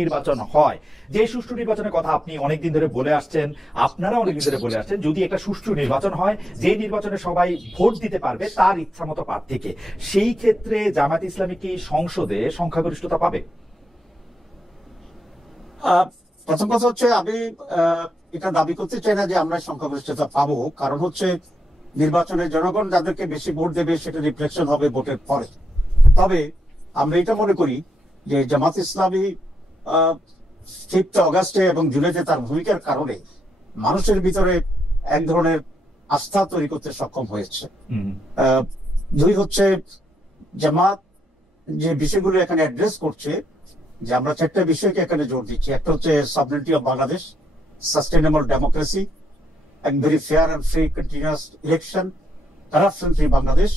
নির্বাচন হয়, যে সুষ্ঠু নির্বাচনের কথা আপনি অনেকদিন ধরে বলে আসছেন, আপনারা অনেকদিন ধরে বলে আসছেন, যদি একটা সুষ্ঠু নির্বাচন হয়, যে নির্বাচনে সবাই ভোট দিতে পারবে তার ইচ্ছা মতো প্রার্থীকে, সেই ক্ষেত্রে জামায়াত ইসলামী কি সংসদে সংখ্যাগরিষ্ঠতা পাবে? প্রথম কথা হচ্ছে, আমি এটা দাবি করতে চাই না যে আমরা সংখ্যাগরিষ্ঠতা পাবো, কারণ হচ্ছে নির্বাচনে জনগণ যাদেরকে বেশি ভোট দেবে সেটা রিফ্লেকশন হবে ভোটের পরে। তবে আমরা এটা মনে করি যে জামাত ইসলামী 5 অগাস্টে এবং জুলাইতে তার ভূমিকার কারণে মানুষের ভিতরে এক ধরনের আস্থা তৈরি করতে সক্ষম হয়েছে। দুই হচ্ছে, জামাত যে বিষয়গুলো এখানে অ্যাড্রেস করছে, যে আমরা 4টা বিষয়কে এখানে জোর দিচ্ছি। একটা হচ্ছে সভরেনিটি of Bangladesh, sustainable democracy, very fair and free continuous election, corruption free Bangladesh,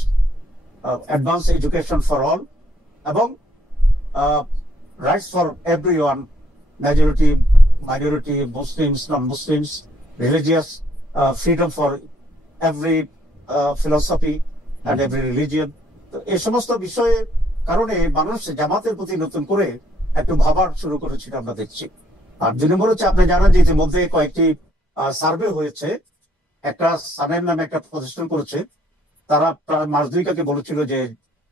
advance education for all, এবং rights for everyone, majority, minority, Muslims, non-Muslims, religious freedom for every philosophy and every religion. এই সমস্ত বিষয়ে কারণে মানুষ জামাতের প্রতি নতুন করে একটু ভাবার শুরু করেছিল আমরা দেখছি। আর 2 নম্বর হচ্ছে, আপনি জানেন যে ইতিমধ্যে কয়েকটি সার্ভে হয়েছে। একটা সানের নামে একটা প্রতিষ্ঠান করেছে, তারা প্রায় মাস 2 আগে বলেছিল যে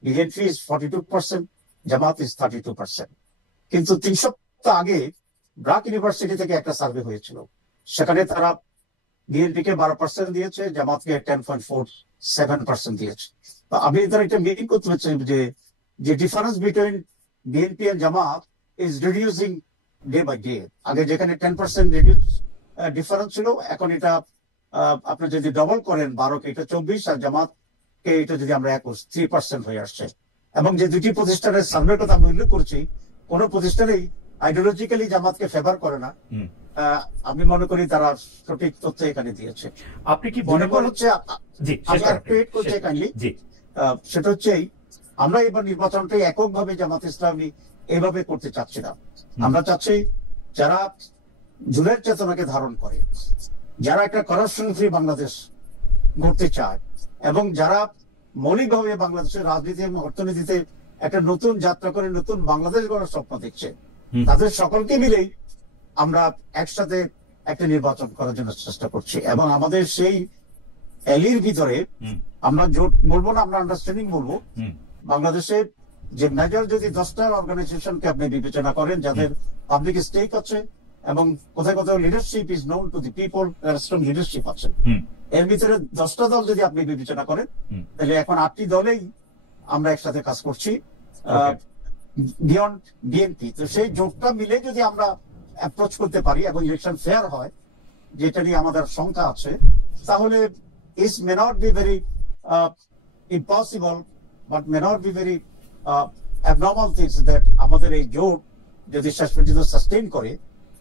বিএনপি ইজ 42%, জামাত ইজ 32%। কিন্তু 3 সপ্তাহ আগে ব্রাক ইউনিভার্সিটি থেকে একটা সার্ভে হয়েছিল, সেখানে তারা বিএনপিকে 12% দিয়েছে, জামাতকে 10.47% দিয়েছে। আমি এদের একটা মিটিং করতে হচ্ছে যে difference between BNP and Jamaat is reducing day by day. আগে যেখানে 10% ডিফারেন্স ছিল, এখন এটা আপনি যদি ডবল করেন 12কে, এটা 24, আর জামাতকে এটা যদি আমরা 3% হয়ে আসছে। এবং যে 2টি প্রতিষ্ঠানের সার্ভের কথা আমি উল্লেখ করছি, কোন প্রতিষ্ঠানেই আইডিওলজিক্যালি জামাতকে ফেভার করে না। আমি মনে করি তারা সঠিক তথ্য এখানে দিয়েছে। আপনি কি মনে করেন হচ্ছে, সেটা হচ্ছে, আমরা এবার নির্বাচনটা এককভাবে জামাত ইসলামী এইভাবে করতে চাচ্ছি না। আমরা চাচ্ছি যারা জুলের চেতনাকে ধারণ করে, যারা একটা করাপশন ফ্রি বাংলাদেশ গড়তে চায়, এবং যারা মৌলিকভাবে বাংলাদেশের রাজনীতি এবং অর্থনীতিতে একটা নতুন যাত্রা করে নতুন বাংলাদেশ গড়ার স্বপ্ন দেখছে, তাদের সকলকে মিলেই আমরা একসাথে একটা নির্বাচন করার জন্য চেষ্টা করছি। এবং আমাদের সেই এলির ভিতরে আমরা জোট বলবো না, আমরা আন্ডারস্ট্যান্ডিং বলবো। বাংলাদেশে যে মেজর যদি 10টা অর্গানাইজেশনকে আপনি বিবেচনা করেন, যাদের পাবলিক স্টেক আছে এবং কোথায় কোথাও leadership is known to the people, strong leadership আছে, এর ভিতরে 10টা দল যদি আপনি বিবেচনা করেন, তাহলে এখন 8টি দলেই আমরা একসাথে কাজ করছি বিয়ন্ড বিএনপি। তো সেই জোটটা মিলে যদি আমরা অ্যাপ্রোচ করতে পারি এবং ইলেকশন ফেয়ার হয়, যেটা নিয়ে আমাদের শঙ্কা আছে, তাহলে it may not be very impossible, but may not be very abnormal things that আমাদের এই জোট যদি শেষ পর্যন্ত সাস্টেইন করে,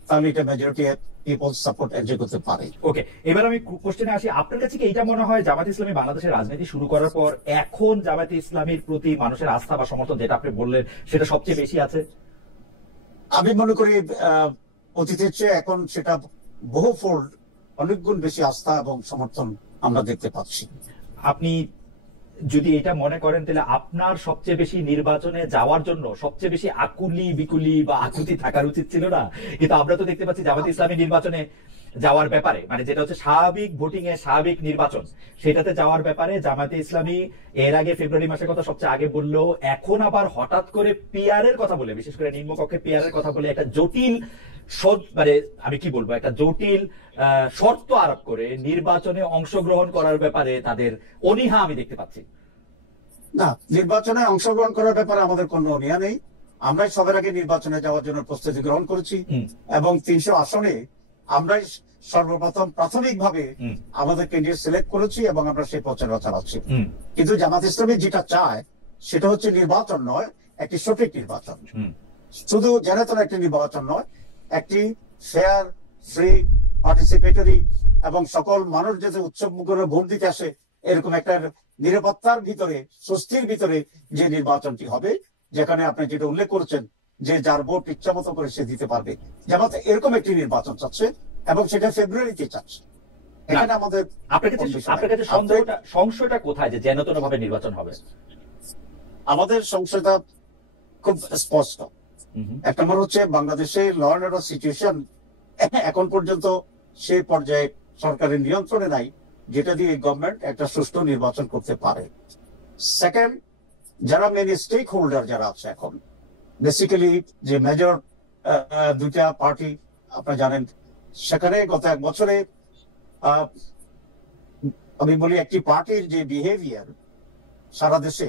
তাহলে এটা মেজরিটি পিপল সাপোর্ট এনজয় করতে পারে। ওকে, এবার আমি কোশ্চেনে আসি। আপনার কাছে কি এইটা মনে হয় জামাত ইসলামী বাংলাদেশের রাজনীতি শুরু করার পর এখন জামাত ইসলামীর প্রতি মানুষের আস্থা বা সমর্থন, যেটা আপনি বললেন, সেটা সবচেয়ে বেশি আছে? আমি মনে করি অতীতের চেয়ে এখন সেটা বহুফোল্ড, অনেক গুণ বেশি আস্থা এবং সমর্থন আমরা দেখতে পাচ্ছি। আপনি যদি এটা মনে করেন, তাহলে আপনার সবচেয়ে বেশি নির্বাচনে যাওয়ার জন্য সবচেয়ে বেশি আকুলি বিকুলি বা আকুতি থাকার উচিত ছিল না? কিন্তু আমরা তো দেখতে পাচ্ছি জামাত ইসলামী নির্বাচনে যাওয়ার ব্যাপারে, মানে যেটা হচ্ছে স্বাভাবিক ভোটিং এ স্বাভাবিক নির্বাচন, সেটাতে যাওয়ার ব্যাপারে জামাতে ইসলামী এর আগে ফেব্রুয়ারি মাসের কথা সবচেয়ে আগে বললো, এখন আবার হঠাৎ করে পিআর এর কথা বলে, বিশেষ করে নিম্নকক্ষে পিআর এর কথা বলে একটা জটিল মানে আমি কি বলবো, একটা জটিল শর্ত আরোপ করে নির্বাচনে অংশগ্রহণ করার ব্যাপারে তাদের অনীহা আমি দেখতে পাচ্ছি। না, নির্বাচনে অংশগ্রহণ করার ব্যাপারে আমাদের কোনো অনীহা নেই। আমরাই সবার আগে নির্বাচনে যাওয়ার জন্য প্রস্তুতি গ্রহণ করেছি, এবং 300 আসনে আমরাই সর্বপ্রথম প্রাথমিকভাবে আমাদের ক্যান্ডিডেট সিলেক্ট করেছি এবং আমরা সেই প্রচারণা চালাচ্ছি। কিন্তু জামাত ইসলামী যেটা চায় সেটা হচ্ছে নির্বাচন নয়, একটি সঠিক নির্বাচন, শুধু জেনারেল একটি নির্বাচন নয়, একটি ফেয়ার, ফ্রি, পার্টিসিপেটরি এবং সকল মানুষ যাতে উৎসব মুখরে ভোট দিতে আসে, এরকম একটা নিরাপত্তার ভিতরে, স্বস্তির ভিতরে যে নির্বাচনটি হবে, যেখানে আপনি যেটা উল্লেখ করেছেন যে যার ভোট ইচ্ছা মতো করে সে দিতে পারবে, জামাত এরকম একটি নির্বাচন চাচ্ছে এবং সেটা ফেব্রুয়ারিতে চাচ্ছে। এখানে আমাদের আপনার কাছে সংশয়টা কোথায় যে যেন তেন ভাবে নির্বাচন হবে? আমাদের সংশয়টা খুব স্পষ্ট। এক নম্বর হচ্ছে বাংলাদেশে ল অ্যান্ড অর্ডার সিচুয়েশন এখন পর্যন্ত সে পর্যায়ে সরকারের নিয়ন্ত্রণে নাই যেটা দিয়ে গভর্নমেন্ট একটা সুষ্ঠু নির্বাচন করতে পারে। সেকেন্ড, যারা মেন স্টেক হোল্ডার যারা আছে এখন, বেসিক্যালি যে মেজর দুইটা পার্টি আপনারা জানেন, সেখানে গত এক বছরে আমি বলি একটি পার্টির যে বিহেভিয়ার সারা দেশে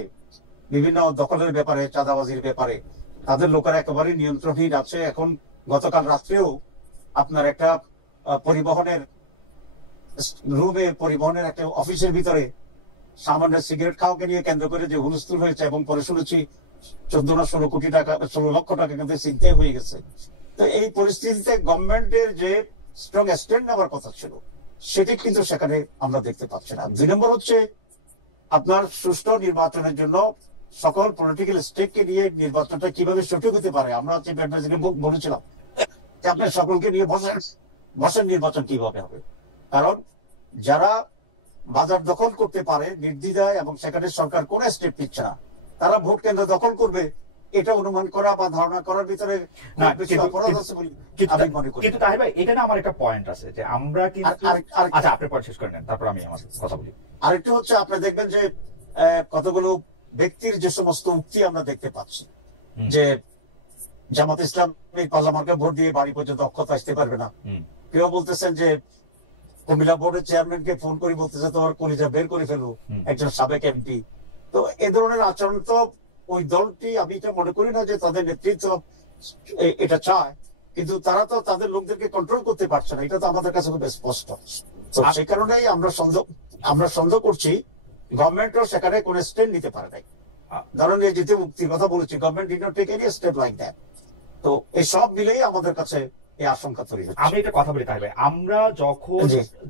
বিভিন্ন দখলের ব্যাপারে, চাঁদাবাজির ব্যাপারে তাদের লোকেরা একেবারে নিয়ন্ত্রণহীন আছে। এখন গতকাল রাত্রেও আপনার একটা পরিবহনের রুমে, পরিবহনের একটা অফিসের ভিতরে সামান্য সিগারেট খাওয়াকে নিয়ে কেন্দ্র করে যে হুলস্থুল হয়েছে, এবং পরে শুনেছি 14 না 16 কোটি টাকা, 16 লক্ষ টাকা কিন্তু চিন্তাই হয়ে গেছে। তো এই পরিস্থিতিতে গভর্নমেন্টের যে স্ট্রং স্ট্যান্ড নেওয়ার কথা ছিল সেটি কিন্তু সেখানে আমরা দেখতে পাচ্ছি না। 2 নম্বর হচ্ছে আপনার সুষ্ঠু নির্বাচনের জন্য সকল পলিটিক্যাল স্টেককে নিয়ে নির্বাচনটা কিভাবে সঠিক হতে পারে, আমরা যে বলেছিলাম যে আপনার সকলকে নিয়ে বসেন নির্বাচন কিভাবে হবে। কারণ যারা বাজার দখল করতে পারে নির্দ্বিধায় এবং সেখানে সরকার কোন স্টেপ নিচ্ছে না, তারা ভোট কেন্দ্র দখল করবে, এটা অনুমান করা বা ধারণা করার ভিতরে আমি মনে করি। কিন্তু তাহির ভাই, এখানে আমার একটা পয়েন্ট আছে যে আমরা কিন্তু, আচ্ছা আপনি পয়েন্ট শেষ করে নেন, তারপর আমি আমার কথা বলি। আরেকটা হচ্ছে আপনি দেখবেন যে কতগুলো ব্যক্তির যে সমস্ত উক্তি আমরা দেখতে পাচ্ছি যে জামাত ইসলামী পার্লামেন্টে ভোট দিয়ে বাড়ি পর্যন্ত অক্ষত আসতে পারবে না। কেউ বলতেছেন যে কুমিল্লা বোর্ডের চেয়ারম্যানকে ফোন করে বলতেছে তোমার কলিজা বের করে ফেলবো, একজন সাবেক এমপি। তো এ ধরনের আচরণ তো ওই দলটি, আমি এটা মনে করি না যে তাদের নেতৃত্ব এটা চায়, কিন্তু তারা তো তাদের লোকদেরকে কন্ট্রোল করতে পারছে না, এটা তো আমাদের কাছে খুব স্পষ্ট। তো সেই কারণেই আমরা সন্দেহ করছি গভর্নমেন্টও সেখানে কোন স্টেপ নিতে পারে নাই। ধরুন এই যেতে মুক্তির কথা বলেছি, government did not take any step like that. তো এই সব মিলেই আমাদের কাছে এই আশঙ্কা তৈরি হচ্ছে। আমি একটা কথা বলি তাহলে, আমরা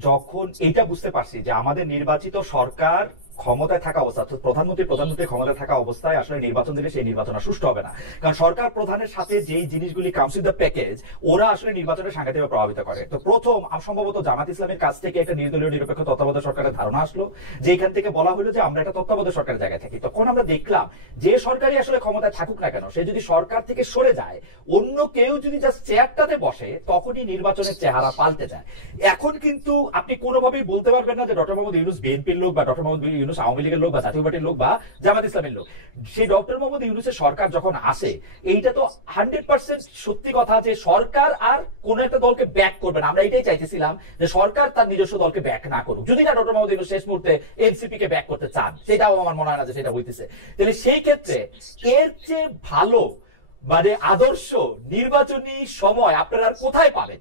যখন এইটা বুঝতে পারছি যে আমাদের নির্বাচিত সরকার ক্ষমতায় থাকা অবস্থা, প্রধানমন্ত্রী ক্ষমতায় থাকা অবস্থায় আসলে নির্বাচন দিলে সেই নির্বাচন সুষ্ঠু হবে না। কারণ সরকার প্রধানের সাথে যেই জিনিসগুলি কামস উইথ দ্য প্যাকেজ, ওরা আসলে নির্বাচনের সাংঘাতিকভাবে প্রভাবিত করে। তো প্রথম সম্ভবত জামাত ইসলামের কাছ থেকে একটা নির্দলীয় নিরপেক্ষ তত্ত্বাবধায়ক সরকারের ধারণা আসলো, যে এখান থেকে বলা হলো যে আমরা একটা তত্ত্বাবধায়ক সরকারের জায়গায় থাকি। তখন আমরা দেখলাম যে সরকারই আসলে ক্ষমতায় থাকুক না কেন, সে যদি সরকার থেকে সরে যায়, অন্য কেউ যদি জাস্ট চেয়ারটাতে বসে, তখনই নির্বাচনের চেহারা পাল্টে যায়। এখন কিন্তু আপনি কোনোভাবেই বলতে পারবেন না যে ডক্টর মোহাম্মদ ইউনূস বিএনপির লোক, বা ডক্টর মোহাম্মদ ইউনূস আওয়ামী লীগের লোক, বা জাতীয় পার্টির লোক, বা জামাত ইসলামের লোক। সেই ডক্টর মোহাম্মদ ইউনূসের সরকার যখন আসে, এইটা তো 100% সত্যি কথা যে সরকার আর কোন একটা দলকে ব্যাক করবে না। আমরা এটাই চাইতেছিলাম যে সরকার তার নিজস্ব দলকে ব্যাক না করুক, যদি না ডক্টর মোহাম্মদ ইউনূস শেষ মুহূর্তে এনসিপি কে ব্যাক করতে চান, সেটাও আমার মনে হয় না যে সেটা হইতেছে। তাহলে সেই ক্ষেত্রে এর চেয়ে ভালো মানে আদর্শ নির্বাচনী সময় আপনারা কোথায় পাবেন?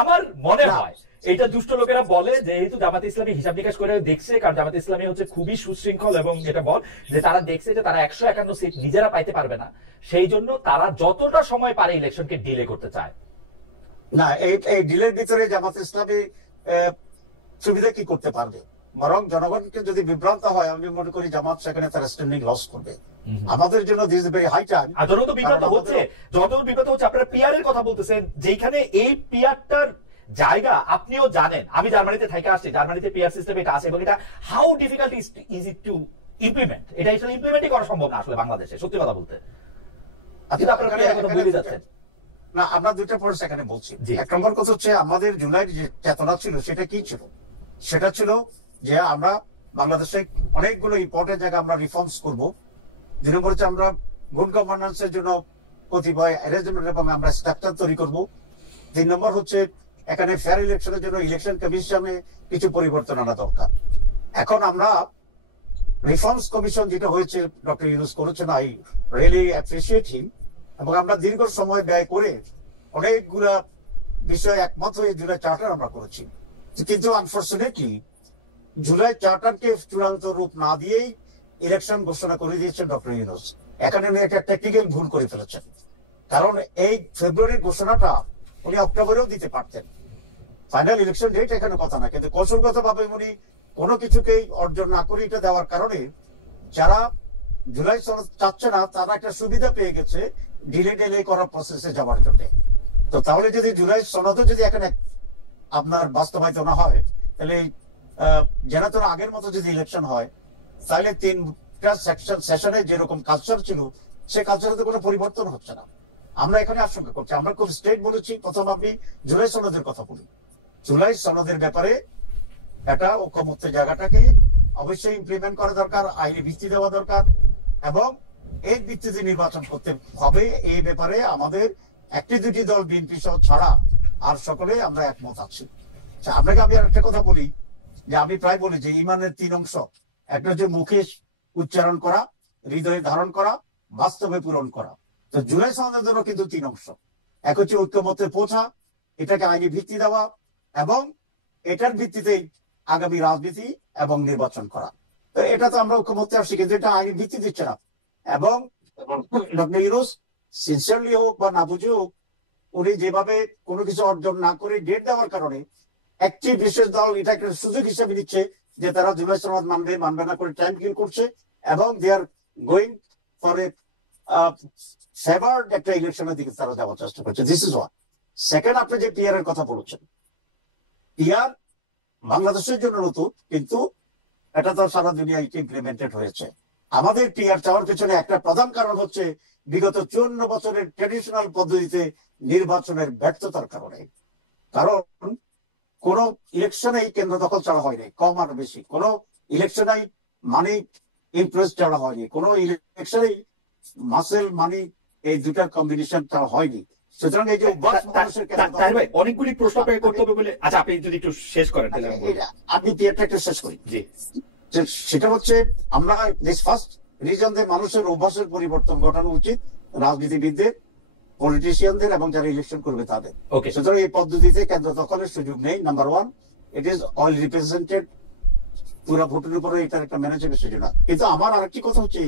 আমার মনে হয় এটা দুষ্ট লোকেরা বলে যেহেতু জামাত ইসলামী হিসাব নিকাশ করে দেখছে, কারণ জামাত ইসলামী হচ্ছে খুবই সুশৃঙ্খল, এবং এটা বল যে তারা দেখছে যে তারা 151 সিট নিজেরা পাইতে পারবে না, সেই জন্য তারা যতটা সময় পারে ইলেকশনকে ডিলে করতে চায়। না, এই ডিলের ভিতরে জামাত ইসলামী সুবিধা কি করতে পারবে? বরং জনগণকে যদি বিভ্রান্ত হয়, আমি মনে করি জামাত সেখানে তার স্ট্যান্ডিং লস করবে। আমাদের জন্য this is very high time. আর যত বিব্রত হচ্ছে আপনারা পিআর এর কথা বলতেছেন, যেখানে এই পিআরটার জায়গা আপনিও জানেন, আমি জার্মানিতে থেকে আসছি, জার্মানিতে পিআর সিস্টেম এটা আছে, এবং এটা how difficult is it to implement. এটা আসলে ইমপ্লিমেন্টই করা সম্ভব না আসলে বাংলাদেশে, সত্যি কথা বলতে। কিন্তু আপনারা পিআর কথা বলে যাচ্ছেন না। আমরা দুইটা পয়েন্ট সেখানে বলছি। এক নম্বর কথা হচ্ছে আমাদের জুলাইয়ের যে চেতনা ছিল সেটা কি ছিল? সেটা ছিল যে আমরা বাংলাদেশে অনেকগুলো ইম্পর্টেন্ট জায়গা আমরা রিফর্মস করব। 2 নম্বর হচ্ছে আমরা গুড গভর্নেন্সের জন্য কতিপয় অ্যারেঞ্জমেন্ট এবং আমরা স্ট্রাকচার তৈরি করব। 3 নম্বর হচ্ছে এখানে ফেয়ার ইলেকশনের জন্য ইলেকশন কমিশনে কিছু পরিবর্তন আনা দরকার। এখন আমরা রিফর্মস কমিশন যেটা হয়েছে ডক্টর ইউনূস করেছেন, আই রিয়েলি অ্যাপ্রিশিয়েট হিম, এবং আমরা দীর্ঘ সময় ব্যয় করে অনেকগুলা বিষয় একমত হয়ে জুলাই চার্টার আমরা করেছি। কিন্তু আনফর্চুনেটলি জুলাই চার্টারকে চূড়ান্ত রূপ না দিয়েই ইলেকশন ঘোষণা করে দিয়েছেন ডক্টর ইউনূস। এখানে উনি একটা টেকনিক্যাল ভুল করে ফেলেছেন, কারণ এই ফেব্রুয়ারির ঘোষণাটা উনি অক্টোবরেও দিতে পারতেন। ফাইনাল ইলেকশন ডেট এখানে কথা না, কিন্তু কৌশলগত ভাবে উনি কোনো কিছুকেই অর্জন না করে এটা দেওয়ার কারণে যারা জুলাই সনদ চাচ্ছে না তারা একটা সুবিধা পেয়ে গেছে ডিলে করার প্রসেসে যাওয়ার জন্য। তো তাহলে যদি জুলাই সনদও যদি এখানে আপনার বাস্তবায়িত না হয়, তাহলে যেটা তোর আগের মতো যদি ইলেকশন হয়, তাহলে 3টা সেশনে যেরকম কালচার ছিল সেই কালচারে তো কোনো পরিবর্তন হচ্ছে না। আমরা এখানে আশঙ্কা করছি, আমরা খুব স্ট্রেট বলেছি। প্রথম আপনি জুলাই সনদের কথা বলি, জুলাই সনদের ব্যাপারে একটা ঐকমত্যের জায়গাটাকে অবশ্যই ইমপ্লিমেন্ট করা দরকার, আইনি ভিত্তি দেওয়া দরকার, এবং এই ভিত্তিতে নির্বাচন করতে হবে। এই ব্যাপারে আমাদের একটি দুটি দল বিএনপি সহ ছাড়া আর সকলে আমরা একমত আছি। আপনাকে আমি একটা কথা বলি, যে আমি প্রায় বলি যে ইমানের 3 অংশ, একটা হচ্ছে মুখে উচ্চারণ করা, হৃদয়ে ধারণ করা, বাস্তবে পূরণ করা। তো জুলাই সনদের কিন্তু 3 অংশ। এক হচ্ছে ঐক্যমত্যে পৌঁছা, এটাকে আইনি ভিত্তি দেওয়া, এবং এটার ভিত্তিতেই আগামী রাজনীতি এবং নির্বাচন করা। তো এটা তো আমরা ঐক্যমত্যে আসছি, কিন্তু এটা আইনি ভিত্তি দিচ্ছে না। এবং ডক্টর ইউনূস সিনসিয়ারলি হোক বা না বুঝে হোক, উনি যেভাবে কোনো কিছু অর্জন না করে ডেট দেওয়ার কারণে একটি বিশেষ দল এটা একটা সুযোগ হিসেবে নিচ্ছে যে তারা জুলাই সনদ মানবে মানবে না করে টাইম কিল করছে, এবং they are going for a favoured একটা ইলেকশনের দিকে তারা যাওয়ার চেষ্টা করছে। This is one. সেকেন্ড, আপনি যে পিআর এর কথা বলেছেন, পিআর বাংলাদেশের জন্য নতুন, কিন্তু এটা তো সারা দুনিয়ায় ইমপ্লিমেন্টেড হয়েছে। আমাদের পিআর চাওয়ার পেছনে একটা প্রধান কারণ হচ্ছে বিগত 54 বছরের ট্রেডিশনাল পদ্ধতিতে নির্বাচনের ব্যর্থতার কারণে। কারণ কোন ইলেকশনেই কেন্দ্র দখল চাওয়া হয়নি, কম আর বেশি। কোন ইলেকশনেই মানি ইনফ্লুয়েন্স চাওয়া হয়নি, কোন ইলেকশনেই মাসেল মানি এই দুটার কম্বিনেশন চাওয়া হয়নি। সুতরাং এই যে অনেকগুলি প্রশ্ন করতে হবে বলে, আচ্ছা আপনি যদি একটু শেষ করেন। আপনি পিআরটা একটু শেষ করি। সেটা হচ্ছে আমরা ফার্স্ট রিজন যে মানুষের অভ্যাসের পরিবর্তন ঘটানো উচিত, রাজনীতিবিদদের, পলিটিশিয়ানদের এবং যারা ইলেকশন করবে তাদের। সুতরাং এই পদ্ধতিতে কেন্দ্র দখলের সুযোগ নেই, number one. It is all represented, পুরো ভোটের উপরে এটার একটা ম্যানেজমেন্টের সুযোগ না। কিন্তু আমার আরেকটি কথা হচ্ছে,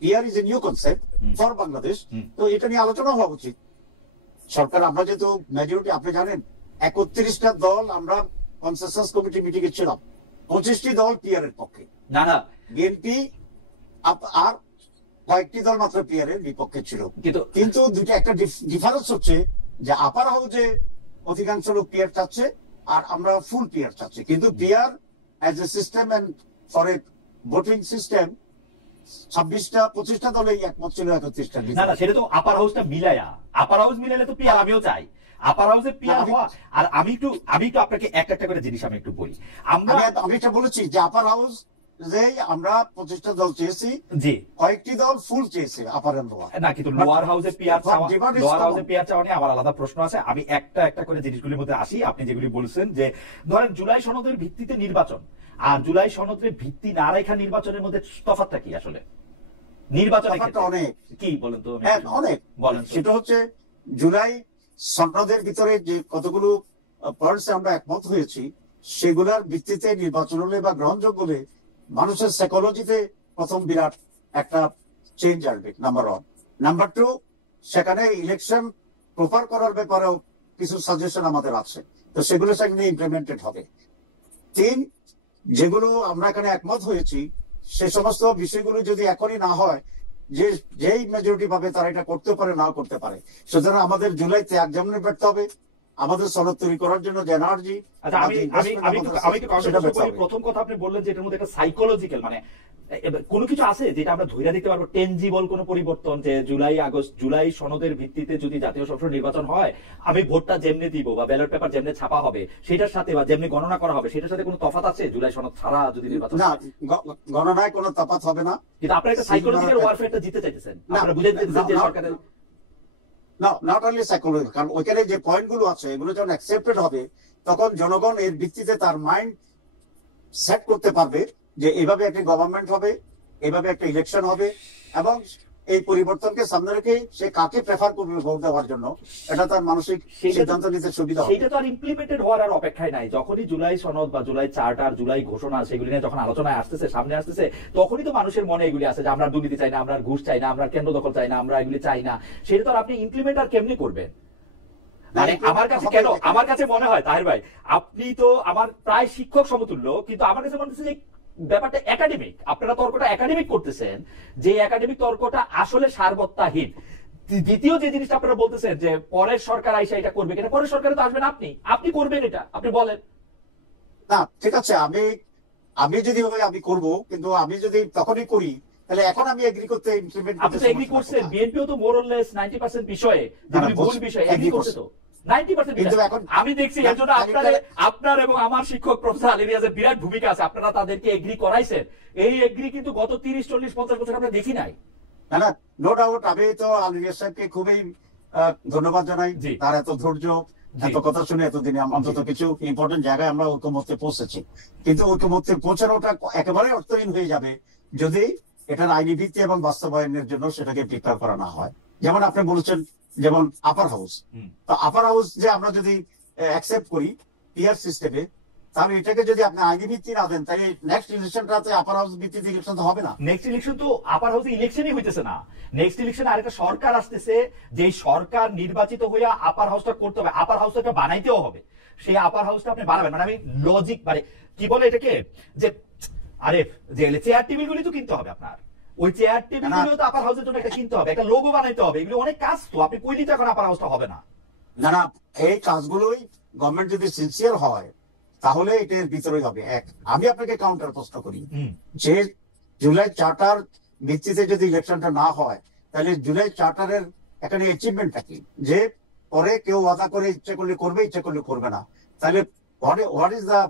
PR is a new concept for Bangladesh, তো এটা নিয়ে আলোচনা হওয়া উচিত। সরকার, আমরা যেহেতু মেজরিটি, আপনি জানেন 31টা দল আমরা কনসেনসাস কমিটি মিটিং এ ছিলাম, 25টি দল পিআর এর পক্ষে, না না বিএনপি আর কয়েকটি দল মাত্র পিআর এর বিপক্ষে ছিল। কিন্তু দুটো একটা ডিফারেন্স হচ্ছে যে আপার হাউজে অধিকাংশ লোক পিআর চাচ্ছে আর আমরা ফুল পিআর চাচ্ছি। কিন্তু PR as a system and for a voting system 25টা দলেই একমত ছিল, 31টা। না না, সেটা তো আপার হাউসটা মিলায়া, আপার হাউস মিলাইলে তো পিআর আমিও চাই, আপার হাউসে পিআর হওয়া। আর আমি একটু আপনাকে একটা করে জিনিস আমি একটু বলি। আমি এটা বলেছি যে আপার হাউস যে আমরা 25টা দল চেয়েছি, জি, কয়েকটি দল ফুল চেয়েছে আপার এন্ড লোয়ার না, কিন্তু লোয়ার হাউসে পিআর চাওয়া, লোয়ার হাউসে পিআর চাওয়া নিয়ে আমার আলাদা প্রশ্ন আছে। আমি একটা করে জিনিসগুলির মধ্যে আসি। আপনি যেগুলি বলছেন যে ধরেন জুলাই সনদের ভিত্তিতে নির্বাচন আর জুলাই সনদের ভিত্তি না রেখা নির্বাচনের মধ্যে তফাৎটা কি আসলে? নির্বাচনের অনেক কি বলেন তো? অনেক বলেন। সেটা হচ্ছে জুলাই সনদের ভিতরে যে কতগুলো পয়েন্টস আমরা একমত হয়েছি, সেগুলোর ভিত্তিতে নির্বাচন হলে বা গ্রহণযোগ্য হলে মানুষের সাইকোলজিতে প্রথম বিরাট একটা চেঞ্জ আসবে, নাম্বার ওয়ান। নাম্বার টু, সেখানে ইলেকশন প্রপার করার ব্যাপারেও কিছু সাজেশন আমাদের আছে, তো সেগুলো সেখানে ইমপ্লিমেন্টেড হবে। 3, যেগুলো আমরা এখানে একমত হয়েছি সে সমস্ত বিষয়গুলো যদি এখনই না হয়, যেই মেজরিটি পাবে তারা এটা করতে পারে, নাও করতে পারে। সুতরাং আমাদের জুলাইতে একদম ব্যর্থ হবে। আমাদের সনদ তৈরি করার জন্য যে এনার্জি। প্রথম কথা আপনি বললেন যে এটার মধ্যে একটা সাইকোলজিক্যাল, মানে কোনো কিছু আছে যেটা আমরা ধরে দিতে পারবো, টেনজিবল কোনো পরিবর্তন, যে জুলাই সনদের ভিত্তিতে যদি জাতীয় সংসদ নির্বাচন হয়, আমি ভোটটা যেমনি দিব বা ব্যালট পেপার যেমনি ছাপা হবে সেটার সাথে বা যেমনি গণনা করা হবে সেটার সাথে কোনো তফাৎ আছে জুলাই সনদ ছাড়া যদি নির্বাচন? না, গণনায় কোনো তফাৎ হবে না। কিন্তু আপনারা একটা সাইকোলজিক্যাল ওয়ারফেয়ারটা জিতে চাইতেছেন, আপনারা বুঝে দিতেছেন যে সরকারের নট অনলি সাইকোলজি, কারণ ওইখানে যে পয়েন্ট গুলো আছে এগুলো যখন অ্যাকসেপ্টেড হবে তখন জনগণ এর ভিত্তিতে তার মাইন্ড সেট করতে পারবে যে এভাবে একটা গভর্নমেন্ট হবে, এভাবে একটা ইলেকশন হবে, এবং এই পরিবর্তনকে সামনে রেখে সে কাকে প্রেফার করবে ভোট দেওয়ার জন্য, এটা তার মানসিক সিদ্ধান্ত নিতে সুবিধা হবে। সেটা তো আর ইমপ্লিমেন্টেড হওয়ার আর অপেক্ষায় নাই। যখনই জুলাই সনদ বা জুলাই চার্টার, জুলাই ঘোষণা সেগুলি নিয়ে যখন আলোচনায় আসতেছে, সামনে আসতেছে, তখনই তো মানুষের মনে এগুলি আছে যে আমরা দুর্নীতি চাই না, আমরা ঘুষ চাই না, আমরা কেন্দ্র দখল চাই না, আমরা এগুলি চাই না। সেটা তো আর আপনি ইমপ্লিমেন্ট আর কেমনি করবেন? মানে আমার কাছে মনে হয় তাহির ভাই, আপনি তো আমার প্রায় শিক্ষক সমতুল্য, কিন্তু আমার কাছে মনে হচ্ছে যে ব্যাপারটা একাডেমিক, আপনারা তর্কটা একাডেমিক করতেছেন, যে একাডেমিক তর্কটা আসলে সারবত্তাহীন। দ্বিতীয় যে জিনিসটা আপনারা বলতেছেন যে পরের সরকার আইসা এটা করবে, কিনা পরের সরকারে তো আসবেন আপনি করবেন, এটা আপনি বলেন না। ঠিক আছে, আমি যদি আমি করব, কিন্তু আমি যদি তখনই করি তাহলে এখন আমি এগ্রি করতে ইমপ্লিমেন্ট আপনি তো এগ্রি করছেন, বিএনপিও তো মোর অর লেস 90% বিষয়ে যেগুলি মূল বিষয় এগ্রি করছে তো 90%। কিন্তু এখন আমি দেখছি এর জন্য আপনার এবং আমার শিক্ষক প্রফেসর আলী রিয়াজের বিরাট ভূমিকা আছে, আপনারা তাদেরকে এগ্রি করাইছেন। এই এগ্রি কিন্তু গত 30 40 50 বছর আমরা দেখি নাই। না, নো ডাউট। আমি তো আলী রিয়াজ সাহেবকে খুবই ধন্যবাদ জানাই, তার এত ধৈর্য, এত কথা শুনে এতদিনে অন্তত কিছু ইম্পর্টেন্ট জায়গায় আমরা ঐকমত্যে পৌঁছেছি। কিন্তু ঐকমত্যে পৌঁছানোটা একেবারে অর্থহীন হয়ে যাবে যদি এটার আইনি ভিত্তি এবং বাস্তবায়নের জন্য সেটাকে প্রিপেয়ার করা না হয়। যেমন আপনি বলেছেন, যেমন আপার হাউস, তো আপার হাউস যে আমরা যদি অ্যাকসেপ্ট করি পিআর সিস্টেমে, তাহলে এটাকে যদি আপনি আইনি ভিত্তি না দেন, তাহলে নেক্সট ইলেকশনটাতে আপার হাউস ভিত্তিতে ইলেকশন তো হবে না। নেক্সট ইলেকশন তো আপার হাউসে ইলেকশনই হইতেছে না। নেক্সট ইলেকশনে আরেকটা সরকার আসতেছে, যে সরকার নির্বাচিত হইয়া আপার হাউসটা করতে হবে, আপার হাউসটা বানাইতেও হবে। সেই আপার হাউসটা আপনি বানাবেন, মানে আমি লজিক, মানে কি বলে এটাকে, যে আরে যে চেয়ার টেবিল গুলি তো কিনতে হবে আপনার, ওই চেয়ার টেবিল গুলো তো আপার হাউসের জন্য একটা কিনতে হবে, একটা লোগো বানাইতে হবে, এগুলো অনেক কাজ তো। আপনি কইলি তো এখন আপার হাউসটা হবে না। না, এই কাজগুলোই গভর্নমেন্ট যদি সিনসিয়ার হয় তাহলে এটার ভিতরে হবে। এক, আমি আপনাকে কাউন্টার প্রশ্ন করি, যে জুলাই চার্টার ভিত্তিতে যদি ইলেকশনটা না হয়, তাহলে জুলাই চার্টারের এখানে অ্যাচিভমেন্টটা কি? যে পরে কেউ ওয়াদা করে ইচ্ছা করলে করবে, ইচ্ছা করলে করবে না, তাহলে what is the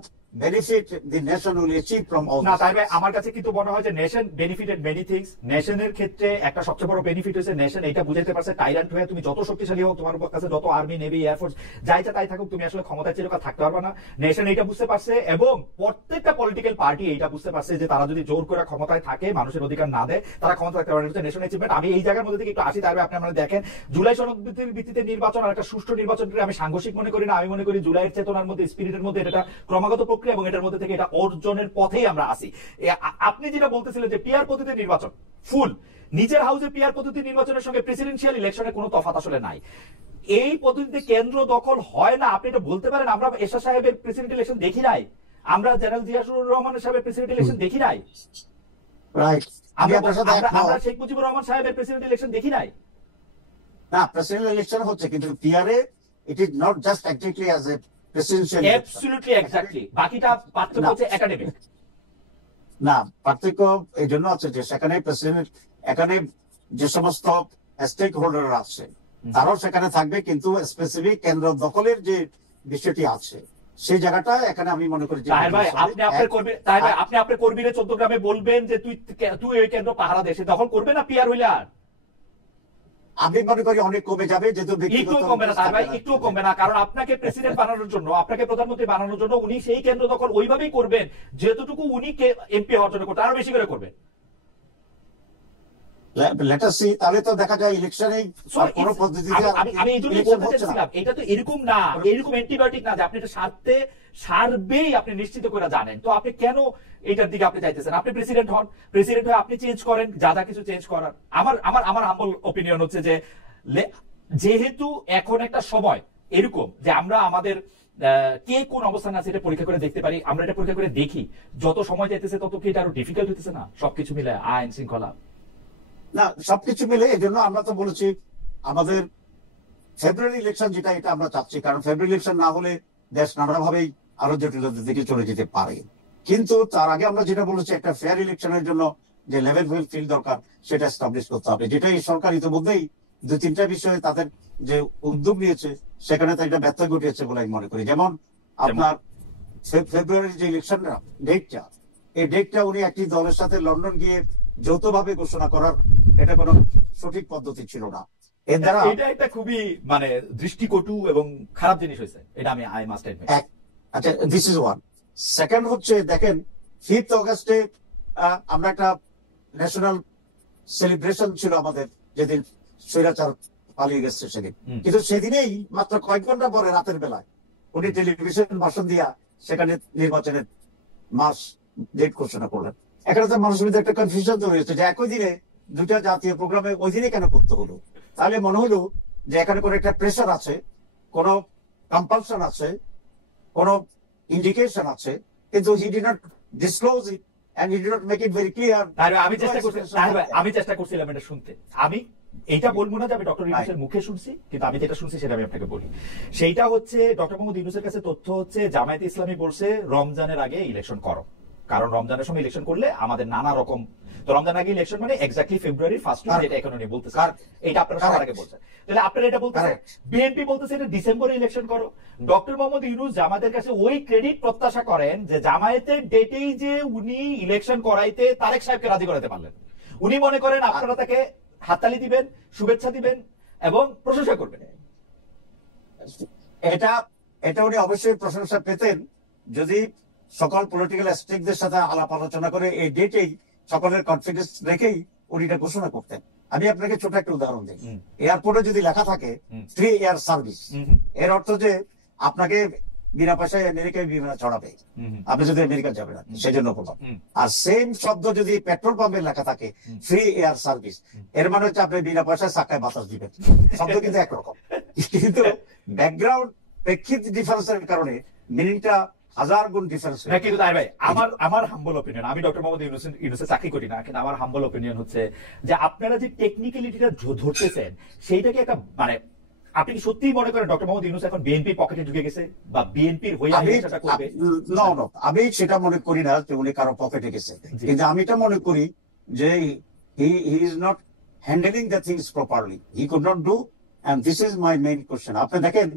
benefit the nation will achieve from all? না, তাই ভাই আমার কাছে কিন্তু মনে হয় যে নেশন বেনিফিটেড মেনি থিংস। নেশনের ক্ষেত্রে একটা সবচেয়ে বড় বেনিফিট হচ্ছে নেশন এটা বুঝাইতে পারছে টাইরান্ট হয়ে তুমি যত শক্তিশালী হোক, তোমার কাছে যত আর্মি নেভি এয়ারফোর্স যাই যা তাই থাকুক, তুমি আসলে ক্ষমতায় চিরকাল থাকতে পারবে না। নেশন এইটা বুঝতে পারছে, এবং প্রত্যেকটা পলিটিক্যাল পার্টি এইটা বুঝতে পারছে যে তারা যদি জোর করে ক্ষমতায় থাকে, মানুষের অধিকার না দেয়, তারা ক্ষমতা থাকতে পারে। Nation achievement. আমি এই জায়গার মধ্যে থেকে একটু আসি, তারপরে আপনি আমরা দেখেন জুলাই সনদের ভিত্তিতে নির্বাচন আর একটা সুষ্ঠু নির্বাচনকে আমি সাংঘর্ষিক মনে করি না। আমি মনে করি জুলাইয়ের চেতনার মধ্যে, স্পিরিটের মধ্যে এটা ক্রমাগত প্রক্রিয়া, এবং এটার মধ্যে থেকে অর্জনের পথেই আমরা আসি। আপনি যেটা বলতেছিলেন যে পিআর পদ্ধতি নির্বাচন ফুল, নিজের হাউসে পিআর পদ্ধতি নির্বাচনের সঙ্গে প্রেসিডেন্সিয়াল ইলেকশনের কোনো তফাৎ আসলে নাই। এই পদ্ধতিতে কেন্দ্র দখল হয় না, আপনি এটা বলতে পারেন। আমরা এরশাদ সাহেবের প্রেসিডেন্ট ইলেকশন দেখি নাই, আমরা জেনারেল জিয়াউর রহমানের সাহেবের প্রেসিডেন্ট ইলেকশন দেখি নাই, আমরা শেখ মুজিবুর রহমান সাহেবের প্রেসিডেন্ট ইলেকশন দেখি নাই। না, প্রেসিডেন্ট ইলেকশন হচ্ছে, কিন্তু PRA it is not just exactly as a presidential. Absolutely exactly. বাকিটা পার্থক্য হচ্ছে একাডেমিক। না, পার্থক্য এই জন্য আছে যে সেখানে প্রেসিডেন্ট, এখানে যে সমস্ত স্টেক হোল্ডার আছে তারাও সেখানে থাকবে, কিন্তু স্পেসিফিক কেন্দ্র দখলের যে বিষয়টি আছে সেই জায়গাটা এখানে আমি মনে করি। তাহের ভাই, আপনি আপনার কর্মীরা 14 গ্রামে বলবেন যে তুই ওই কেন্দ্র পাহারা দেশে দখল করবে না পিআর হইলে, আর আমি মনে করি অনেক কমে যাবে। যেহেতু একটু কমবে না তার ভাই, একটু কমবে না, কারণ আপনাকে প্রেসিডেন্ট বানানোর জন্য, আপনাকে প্রধানমন্ত্রী বানানোর জন্য উনি সেই কেন্দ্র দখল ওইভাবেই করবেন যেতটুকু উনি এমপি হওয়ার জন্য করতে, আরো বেশি করে করবেন। তাহলে তো দেখা যায় ইলেকশনে কোন পদ্ধতিতে আমি এই জন্যই বলতে চাইছিলাম, এটা তো এরকম না, এরকম অ্যান্টিবায়োটিক না যে আপনি এটা সারবেই আপনি নিশ্চিত করে জানেন। তো আপনি কেন এটার দিকে আপনি চাইতেছেন? আপনি প্রেসিডেন্ট হন, প্রেসিডেন্ট হয়ে আপনি চেঞ্জ করেন যা যা কিছু চেঞ্জ করার। আমার হাম্বল ওপিনিয়ন হচ্ছে যে যেহেতু এখন একটা সময় এরকম যে আমরা আমাদের কে কোন অবস্থানে আছে এটা পরীক্ষা করে দেখতে পারি, আমরা এটা পরীক্ষা করে দেখি। যত সময় যাইতেছে তত কি এটা আরো ডিফিকাল্ট হইতেছে না সবকিছু মিলে, আইন শৃঙ্খলা না সবকিছু মিলে? এই জন্য আমরা তো বলেছি আমাদের ফেব্রুয়ারি ইলেকশন যেটা, এটা আমরা চাচ্ছি, কারণ ফেব্রুয়ারি ইলেকশন না হলে দেশ নানাভাবেই আরো জটিলতার দিকে চলে যেতে পারে। কিন্তু তার আগে আমরা যেটা বলেছি, একটা ফেয়ার ইলেকশনের জন্য যে লেভেল ফিল্ড দরকার সেটা এস্টাবলিশ করতে হবে, যেটা এই সরকার ইতিমধ্যেই 2-3টা বিষয়ে তাদের যে উদ্যোগ নিয়েছে সেখানে তো একটা ব্যর্থ ঘটিয়েছে বলে আমি মনে করি। যেমন আপনার ফেব্রুয়ারির যে ইলেকশন ডেটটা, এই ডেটটা উনি একটি দলের সাথে লন্ডন গিয়ে যৌথভাবে ঘোষণা করার এটা কোনো সঠিক পদ্ধতি ছিল না। এর দ্বারা এটা একটা খুবই মানে দৃষ্টিকটু এবং খারাপ জিনিস হয়েছে, এটা আমি আই মাস্ট অ্যাডমিট। আচ্ছা, দিস ইজ ওয়ান। সেকেন্ড হচ্ছে, দেখেন 5th অগাস্টে আমরা একটা ন্যাশনাল সেলিব্রেশন ছিল আমাদের, যেদিন স্বৈরাচার পালিয়ে গেছে সেদিন, কিন্তু সেদিনেই মাত্র কয়েক ঘন্টা পরে রাতের বেলায় উনি টেলিভিশন ভাষণ দিয়া সেখানে নির্বাচনের মাস ডেট ঘোষণা করলেন। এখানে তো মানুষের মধ্যে একটা কনফিউশন তৈরি হয়েছে যে একই দিনে দুটা জাতীয় প্রোগ্রামে ওই দিনে কেন করতে হলো। তাহলে মনে হলো যে এখানে কোনো একটা প্রেশার আছে, কোনো কম্পালশন আছে, কোনো ইন্ডিকেশন আছে, কিন্তু he did not disclose it and he did not make it very clear. আমি চেষ্টা করছিলাম এটা শুনতে, আমি এইটা বলবো না যে আমি ডক্টর ইউনূসের মুখে শুনছি, কিন্তু আমি যেটা শুনছি সেটা আমি আপনাকে বলি। সেইটা হচ্ছে ডক্টর মোহাম্মদ ইউনূসের কাছে তথ্য হচ্ছে জামায়াতে ইসলামী বলছে রমজানের আগে ইলেকশন করো, কারণ রমজানের সময় ইলেকশন করলে আমাদের নানা রকম, তো রমজান আগে ইলেকশন মানে এক্স্যাক্টলি ফেব্রুয়ারি ফার্স্ট উইক, যেটা এখন উনি বলতেছেন, এটা আপনারা সবার আগে বলছেন। তাহলে আপনারা এটা বলতেছেন, বিএনপি বলতেছে এটা ডিসেম্বরে ইলেকশন করো। ডক্টর মোহাম্মদ ইউনূস জামাতের কাছে ওই ক্রেডিট প্রত্যাশা করেন যে জামায়াতের ডেটেই যে উনি ইলেকশন করাইতে তারেক সাহেবকে রাজি করাতে পারলেন। উনি মনে করেন আপনারা তাকে হাততালি দিবেন, শুভেচ্ছা দিবেন এবং প্রশংসা করবেন। এটা উনি অবশ্যই প্রশংসা পেতেন যদি সকল পলিটিক্যাল স্টেকদের সাথে আলাপ আলোচনা করে এই ডেটেই সকলের কনফিডেন্স রেখেই উনি এটা ঘোষণা করতেন। আমি আপনাকে ছোট একটা উদাহরণ দিই। এয়ারপোর্টে যদি লেখা থাকে 3 ইয়ার সার্ভিস, এর অর্থ যে আপনাকে বিনা পয়সায় আমেরিকায় বিমানে চড়াবে, আপনি যদি আমেরিকা যাবেন সেই জন্য বললাম। আর সেম শব্দ যদি পেট্রোল পাম্পে লেখা থাকে 3 ইয়ার সার্ভিস, এর মানে হচ্ছে আপনি বিনা পয়সায় চাকায় বাতাস দিবেন। শব্দ কিন্তু একরকম, কিন্তু ব্যাকগ্রাউন্ড প্রেক্ষিত ডিফারেন্সের কারণে মিনিংটা 1000 গুণ ডিফারেন্স। কিন্তু তাই ভাই, আমার হাম্বল অপিনিয়ন, আমি ডক্টর মোহাম্মদ ইউনূসের চাকরি করি না, কিন্তু আমার হাম্বল অপিনিয়ন হচ্ছে যে আপনারা যে টেকনিক্যালিটিটা ধরতেছেন সেইটাকে একটা মানে, আপনি কি সত্যিই মনে করেন ডক্টর মোহাম্মদ ইউনূস এখন বিএনপির পকেটে ঢুকে গেছে বা বিএনপির হয়ে আলোচনা করবে? না, আমি সেটা মনে করি না যে উনি কারো পকেটে গেছে, কিন্তু আমি এটা মনে করি যে he is not handling the things properly, he could not do, and this is my main question. আপনি দেখেন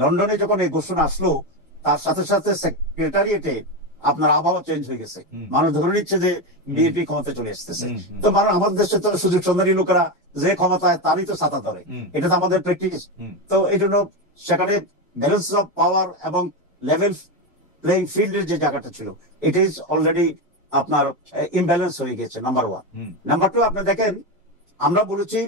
লন্ডনে যখন এই ঘোষণা আসলো তার সাথে সাথে সেক্রেটারিয়েটে আপনার আবহাওয়া চেঞ্জ হয়ে গেছে, মানুষ ধরে নিচ্ছে যে বিএনপি ক্ষমতায় চলে আসতেছে। তো মানে আমাদের দেশে তো সুযোগ সন্ধানী লোকেরা যে ক্ষমতায় তারই তো ছাতা ধরে, এটা তো আমাদের প্র্যাকটিস। তো এই জন্য সেখানে ব্যালেন্স অফ পাওয়ার এবং লেভেল প্লেইং ফিল্ডের যে জায়গাটা ছিল, ইট ইজ অলরেডি আপনার ইমব্যালেন্স হয়ে গেছে, নাম্বার 1। নাম্বার 2, আপনি দেখেন আমরা বলেছি